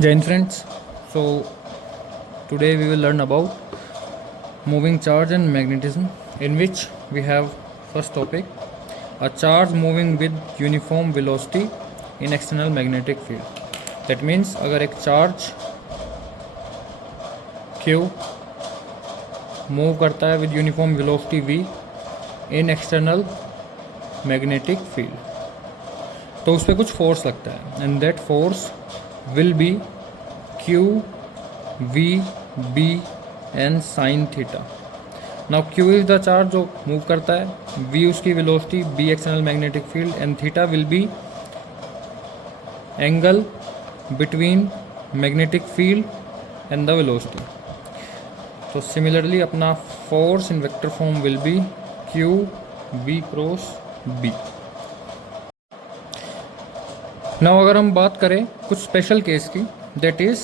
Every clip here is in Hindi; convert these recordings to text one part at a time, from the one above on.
Jai Hind friends. So today we will learn about moving charge and magnetism, in which we have first topic, a charge moving with uniform velocity in external magnetic field. That means अगर एक charge Q move करता है with uniform velocity V in external magnetic field, तो उस पर कुछ फोर्स लगता है, and that force will be Q, V, B and sin theta. Now Q is the charge जो मूव करता है, V उसकी velocity, B external magnetic field and theta will be angle between magnetic field and the velocity. So similarly अपना force in vector form will be Q, V cross B. Now अगर हम बात करें कुछ स्पेशल केस की, that is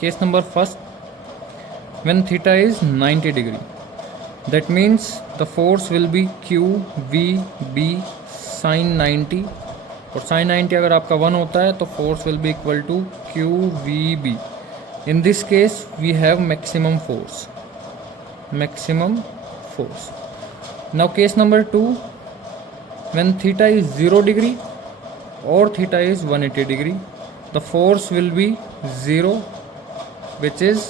case number first, when theta is 90 degree, that means the force will be q v b sine 90, और साइन 90 अगर आपका 1 होता है तो force will be equal to q v b. In this case we have maximum force. Now case number 2, when theta is 0 degree or theta is 180 degree, the force will be 0, which is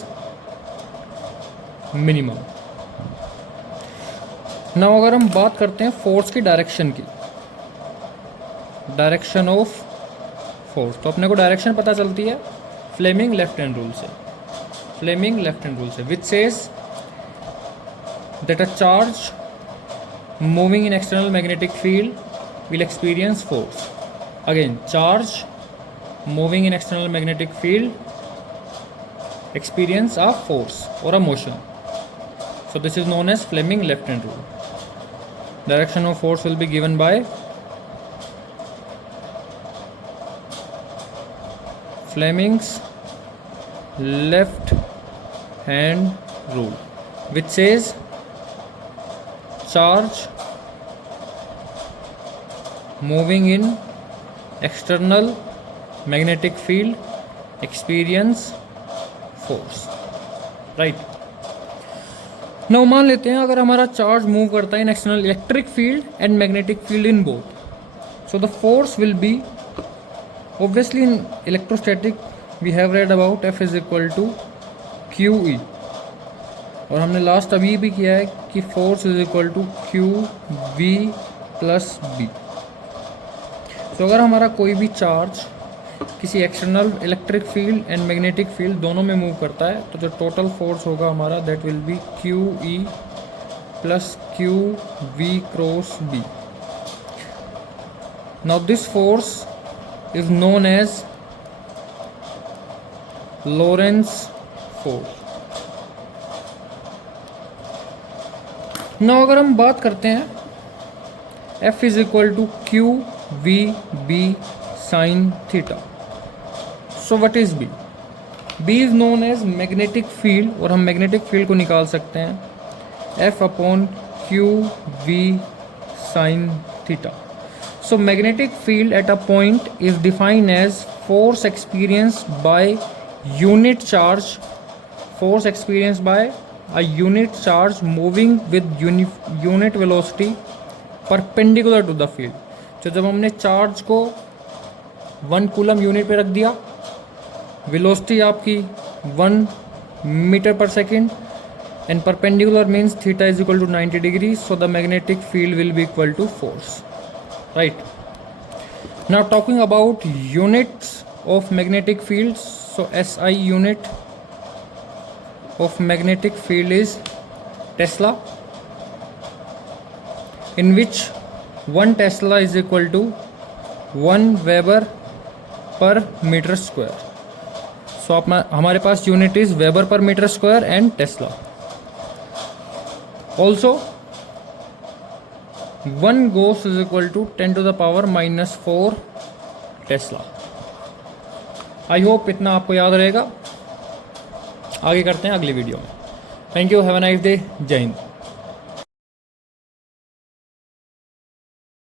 minimum. Now अगर हम बात करते हैं फोर्स की डायरेक्शन की, डायरेक्शन ऑफ फोर्स, तो अपने को डायरेक्शन पता चलती है फ्लेमिंग लेफ्ट हैंड रूल से, which says that a charge moving in external magnetic field will experience force. Again, charge moving in external magnetic field experience a force or a motion. So this is known as Fleming left hand rule. Direction of force will be given by Fleming's left hand rule, which says charge moving in external magnetic field experience force, right? now मान लेते हैं अगर हमारा चार्ज मूव करता है in external electric field and magnetic field in both, so the force will be obviously in electrostatic we have read about F is equal to q e, और हमने लास्ट अभी भी किया है कि force is equal to q v plus b. तो अगर हमारा कोई भी चार्ज किसी external electric field and magnetic field दोनों में मूव करता है, तो जो टोटल फोर्स होगा हमारा that will be q e plus q v cross b. Now this force is known as Lorentz force. Now अगर हम बात करते हैं F is equal to q V B sin theta. So what is B? B is known as magnetic field, और हम magnetic field को निकाल सकते हैं F upon Q V sin theta. So magnetic field at a point is defined as force experienced by unit charge. Force experienced by a unit charge moving with unit velocity perpendicular to the field. तो जब हमने चार्ज को 1 कूलम यूनिट पे रख दिया, वेलोसिटी आपकी 1 मीटर पर second and perpendicular means theta is equal to 90 degree, so the magnetic field will be equal to force, right? Now talking about units of magnetic field, so SI unit of magnetic field is tesla, in which 1 Tesla is equal to 1 Weber per meter square. So हमारे पास unit is weber per metre square and tesla. Also 1 Gauss is equal to 10 to the power -4 tesla. I hope इतना आपको याद रहेगा. आगे करते हैं अगली वीडियो में. Thank you, have a nice day. जय हिंद.